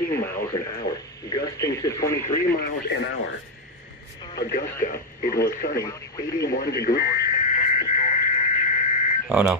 18 miles an hour, gusting to 23 miles an hour. Augusta, it was sunny, 81 degrees. Oh no.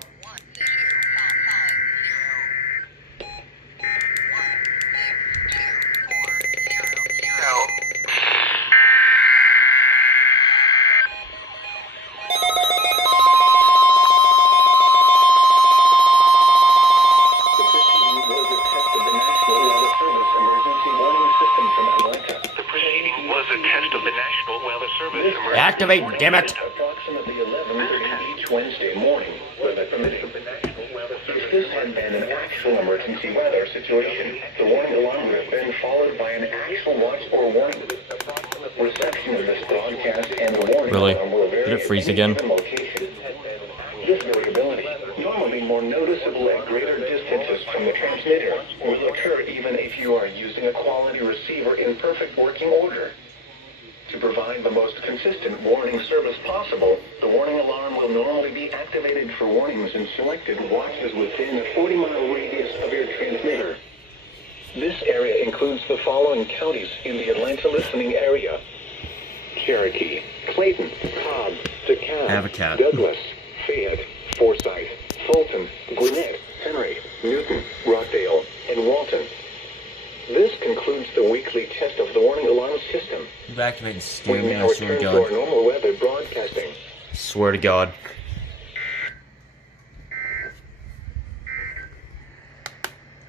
Activate, damn it! Approximately 11:30 each Wednesday morning, weather permitting. If this had been an actual emergency weather situation, the warning alarm would have been followed by an actual watch or warning. Reception of this broadcast and the warning alarm will vary. Did it freeze again? This variability, normally more noticeable at greater distances from the transmitter, will occur even if you are using a quality receiver in perfect working order. To provide the most consistent warning service possible, the warning alarm will normally be activated for warnings in selected watches within a 40-mile radius of your transmitter. This area includes the following counties in the Atlanta listening area: Cherokee, Clayton, Cobb, DeKalb, Douglas, Fayette, Forsyth, Fulton, Gwinnett, Henry, Newton, Rockdale, and Walton. This concludes the weekly test of the warning alarm system. You've activated We steering, now I swear return to to our God. normal weather broadcasting. Swear to God.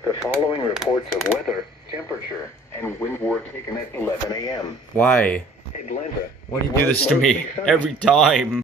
The following reports of weather, temperature, and wind were taken at 11 a.m. Why? Atlanta. Why do you do this to me every time?